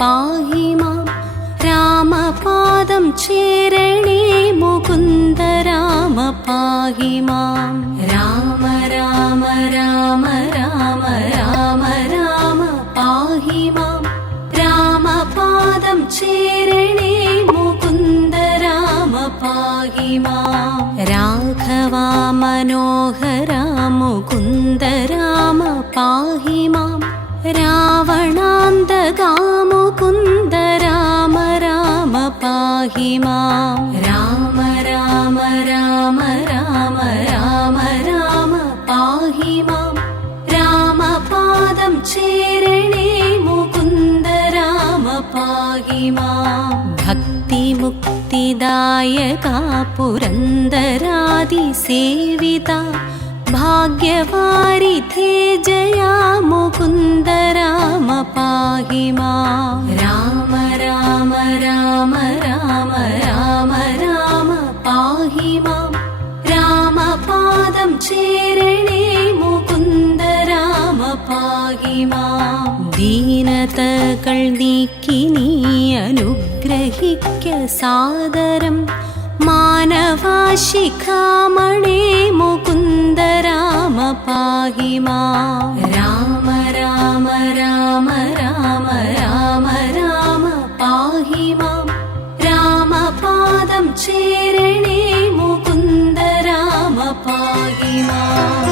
പാഹി മാം രാമപാദം ചേരണേ മുകുന്ദ രാമ പാഹി മാം രാമ രാമ രാമ രാമ രാമ രാമ പാഹി മാം രാമപാദം ചേരണേ മുകുന്ദ രാമ പാഹി മാം രാഘവാ മനോഹരാ മുകുന്ദ രാമ പാഹി മാം രാവണാന്തകാ മുകുന്ദ രാമ രാമ പാഹി മാം രാമ രാമ രാമ രാമ രാമ രാമ പാഹി മാം രാമപാദം ചേരണേ മുകുന്ദ രാമ പാഹി മാം ഭക്തിമുക്തിദായകാ പുരന്ദരാദിസേവിതാ ഭാഗ്യവാരിധേ ജയാ മുകുന്ദ രാമ പാഹി മാം രാമ രാമ രാമ രാമ രാമ രാമ പാഹി മാം രാമപാദം ചേരണേ മുകുന്ദ രാമ പാഹി മാം ദീനതകൾ നീക്കി നീ അനുഗ്രഹിക്ക സാദരം മാനവാശിഖാമണേ മുകുന്ദ രാമ പാഹി മാം രാമ രാമ രാമ രാമ രാമ രാമ പാഹി മാം രാമപാദം ചേരണേ മുകുന്ദ രാമ പാഹി മാം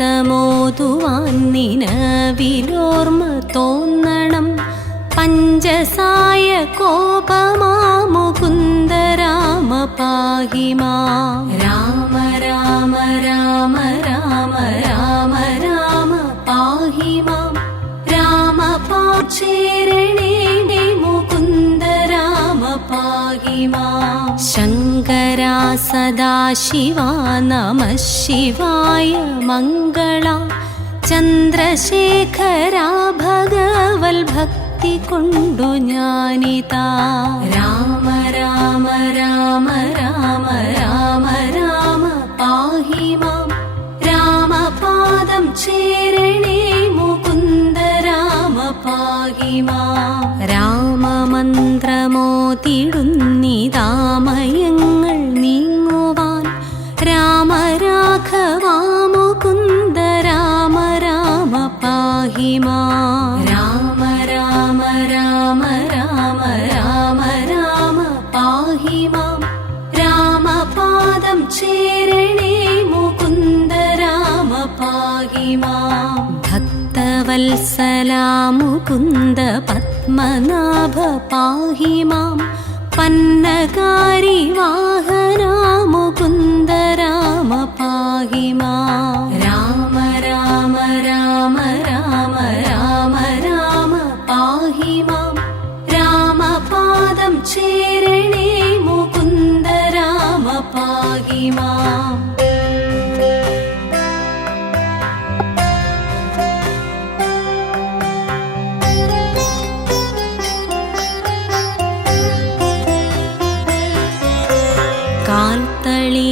ചരിതമോതുവാൻ നിനവിലോർമ്മ തോന്നണം പഞ്ചസായ കോപമാ മുകുന്ദ രാമ പാഹി മാം രാമ രാമ രാമ രാമ രാമ രാമ പാഹി മാം രാമപാദം ചേരണേ മുകുന്ദ രാമ പാഹി മാം ശങ്കരാ സദാശിവാ നമഃ ശിവായ മംഗളാ ചന്ദ്രശേഖരാ ഭഗവൽ ഭക്തി കൊണ്ടു ഞാനിതാ രാമ രാമ രാമ രാമ രാമ രാമ പാഹി മാം രാമപാദം ചേരണേ മുകുന്ദ രാമ പാഹി മാം രാമമന്ത്രമോതിടുന്നിതാമയങ്ങൾ നീങ്ങുവാൻ രാമ രാഘവാ മുകുന്ദ രാമ രാമ പാഹി മാം രാമ രാമ രാമ രാമ രാമ രാമ പാഹി മാം രാമപാദം ചേരണേ മുകുന്ദ രാമ പാഹി മാം ഭക്തവത്സലാ മുകുന്ദ പത്മനാഭ പാഹി മാം പന്നകാരി വാഹനാ മുകുന്ദ രാമ പാഹി മാം രാമ രാമ രാമ രാമ രാമ രാമ പാഹി മാം രാമപാദം ചേരണേ മുകുന്ദ രാമ പാഹി മാം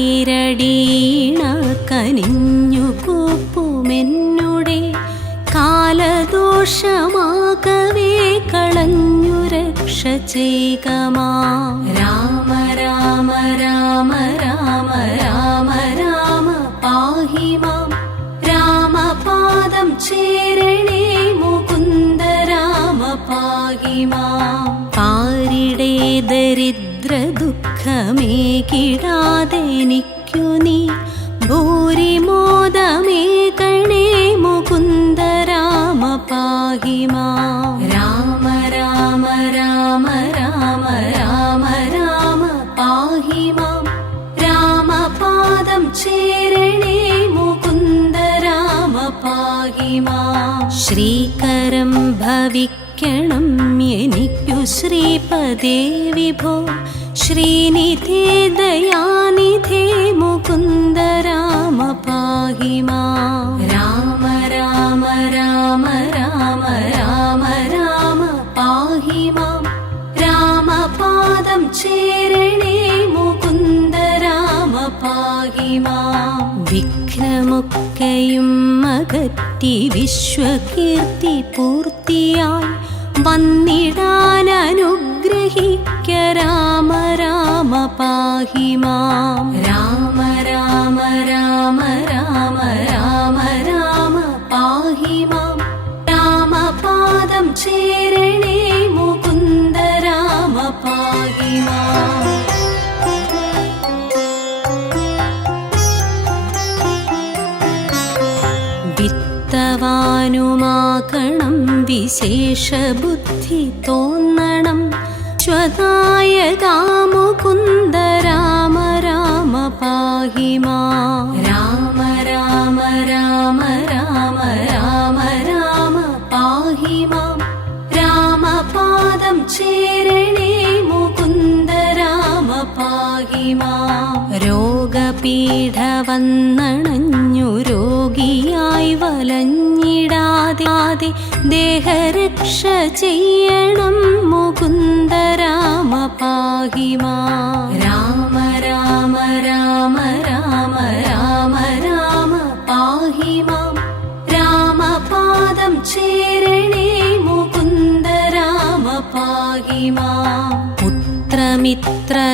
കാൽത്തളീരടീണ കനിഞ്ഞു കൂപ്പുമെന്നുടെ കാലദോഷമാകവേ കളഞ്ഞു രക്ഷ ചെയ്യുക മാം രാമ രാമ രാമ രാമ രാമ രാമ പാഹി മാം രാമപാദം ചേരണേ മുകുന്ദ രാമ പാഹി മാം പാരിടേ ദരിദ്ര ദുഃഖമേകിടാതെനിക്കു നീ ഭൂരിമോദമേകണേ മുകുന്ദ രാമ പാഹി മാം രാമ രാമ രാമ രാമ രാമ രാമ പാഹി മാം രാമപാദം ചേരണേ മുകുന്ദ രാമ പാഹി മാം ശ്രീകരം ഭവിക്കണം എനിക്കു ശ്രീപദേ വിഭോ ശ്രീനിധേ ദയാനിധേ മുകുന്ദ രാമ പാഹി മാം രാമ രാമ രാമ രാമ രാമ രാമ പാഹി മാം രാമപാദം ചേരണേ മുകുന്ദ രാമ പാഹി മാം വിഘ്നമൊക്കെയും അകറ്റി വിശ്വകീർത്തി പൂർത്തിയായി വന്നിടാൻ അനുഗ്രഹിക്ക രാമ രാമ പാഹി മാം. രാമ രാമ രാമ രാമ രാമ രാമ പാഹി മാം. രാമപാദം ചേരണേ മുകുന്ദ രാമ പാഹി മാം. വിത്തവാനുമാകണം വിശേഷബുദ്ധി തോന്നണം ശ്വനായകാ മുകുന്ദ രാമ രാമ പാഹി മാം. രാമ രാമ രാമ രാമ രാമ രാമ പാഹി മാം. രാമപാദം ചേരണേ മുകുന്ദ രാമ പാഹി മാം. രോഗപീഠ വന്നണഞ്ഞു രോഗിയായി വലഞ്ഞിടാതെ ദേഹരക്ഷ ചെയ്യണം മുകുന്ദ രാമ പാഹി മാം. രാമ രാമ രാമ രാമ രാമ രാമ പാഹി മാം. രാമപാദം ചേരണേ മുകുന്ദ രാമ പാഹി മാം. പുത്രമിത്രദാരു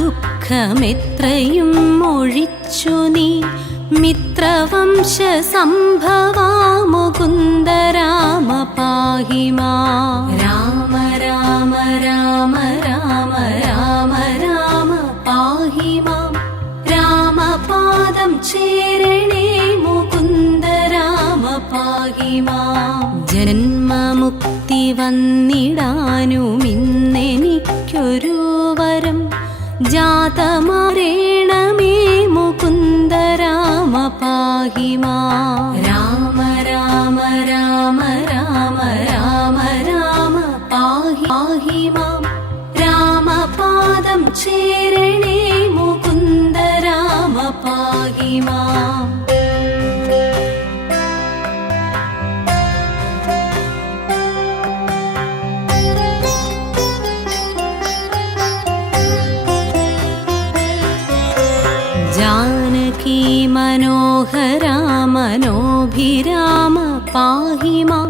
ദുഃഖമെത്രയും ഒഴിച്ചു നീ മിത്രവംശ സംഭവാ മുകുന്ദ രാമ പാഹി മാം. രാമ രാമ രാമ രാമ രാമ രാമ പാഹി മാം. രാമപാദം ചേരണേ മുകുന്ദ രാമ പാഹി മാം. ജന്മമുക്തി വന്നിടാനുമിന്നെനിക്കൊരു വരം ജാതമാരേണമേ മുകുന്ദ രാമ പാഹി മാം. രാമ രാമ രാമ രാമ രാമ രാമ പാഹി മാം. രാമപാദം ചേരണേ മുകുന്ദ രാമ പാഹി മാം. जानकी मनोहरा मनोभिराम पाहि मां.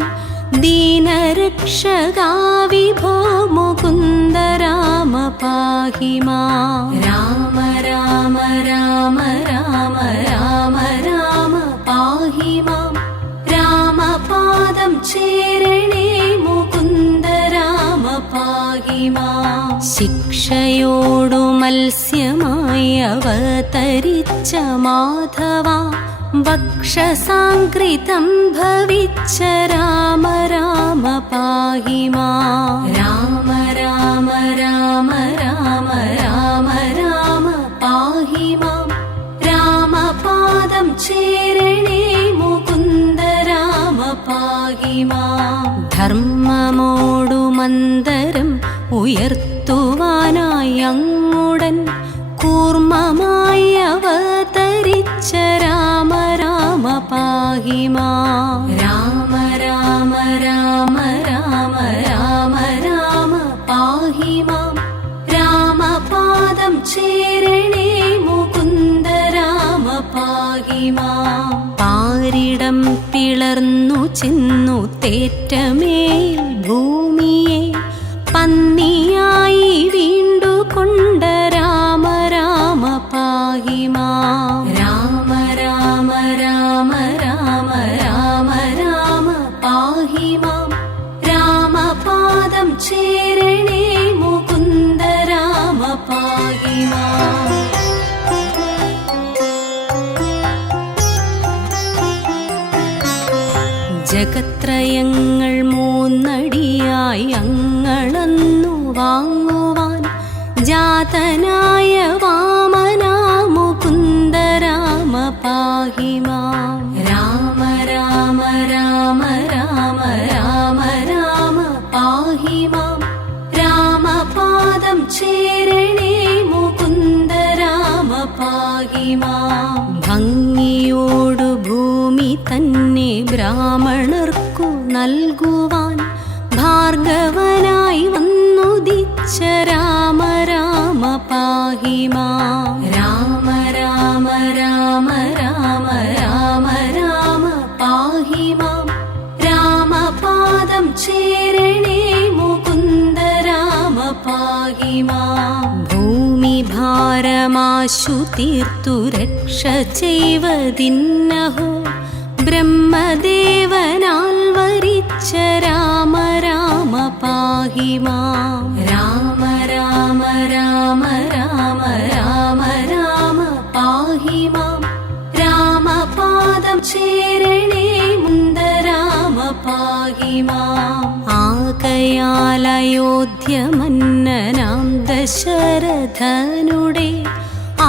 दीनरक्षका विभो मुकुन्द राम पाहि मां. राम राम राम राम राम राम पाहि मां. रामपादं चेरणे मुकुन्द राम पाहि मां. ശിക്ഷയോടു മത്സ്യമായി അവതരിച്ച മാധവ വക്ഷസാങ്കൃതം ഭവിച്ച രാമ രാമ പാഹി മാം. രാമ രാമ രാമ രാമ രാമ രാമ പാഹി മാം. രാമപാദം ചേരണേ മുകുന്ദ രാമ പാഹി മാം. ധർമ്മമോടു മന്ദരം ഉയർത്തുവാനായി അങ്ങുടൻ കൂർമ്മമായി അവതരിച്ച രാമ രാമ പാഹി മാം. രാമ രാമ രാമ രാമ രാമ രാമ പാഹി മാം. രാമപാദം ചേരണേ മുകുന്ദ രാമ പാഹി മാം. പാരിടം പിളർന്നു ചെന്നു തേറ്റമേൽ ഭൂമിയെ പന്നിയായി വീണ്ടുകൊണ്ട രാമ രാമ പാഹി മാം. രാമ രാമ രാമ രാമ രാമ രാമ പാഹി മാം. രാമപാദം ചേരണേ മുകുന്ദ രാമ പാഹി മാം. ജഗത്രയങ്ങൾ മൂന്നടിയായി അങ്ങളന്നു വാങ്ങുവാൻ ജാതനായ വാമന മുകുന്ദ രാമ പാഹി മാം. രാമ രാമ രാമ രാമ രാമ രാമ പാഹി മാം. രാമപാദം ചേരണേ മുകുന്ദ രാമ പാഹി മാം. ഭംഗിയോടു ഭൂമി തന്നെ ബ്രാഹ്മണർക്കു നൽകുവാൻ ഭാർഗവനായി വന്നുദിച്ച രാമ രാമ പാഹി മാം. രാമ രാമ രാമ ഭാരമാശു തീർത്തു രക്ഷ ചെയ്വതിന്നഹോ ബ്രഹ്മദേവനാൽ വരിച്ച രാമ രാമ പാഹി മാം. രാമ രാമ രാമ രാമ രാമ രാമ പാഹി മാം. രാമപാദം ചേരണേ മുന്ത രാമ പാഹി മാം. ആകയാൽ അയോധ്യമന്നനാം ദശരഥനുടെ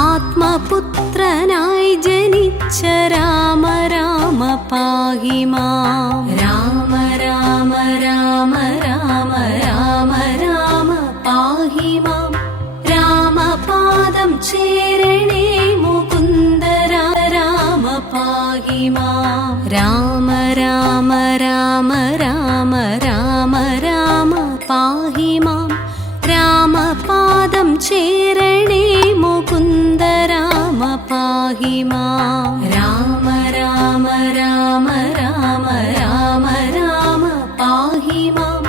ആത്മപുത്രനായി ജനിച്ച രാമ രാമ പാഹി മാം. രാമ രാമ രാമ രാമ രാമ രാമ പാഹി മാം. രാമപാദം ചേരണേ മുകുന്ദ രാമ പാഹി മാം. രാമ രാമ രാമ രാമ രാമ രാമ പാഹി മാം. രാമപാദം ചേരണേ മുകുന്ദ രാമ പാഹി മാം. രാമ രാമ രാമ രാമ രാമ രാമ പാഹി മാം.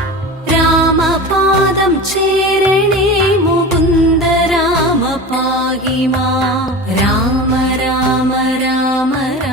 രാമപാദം ചേരണേ മുകുന്ദ രാമ പാഹി മാം. രാമ രാമ രാമ രാമ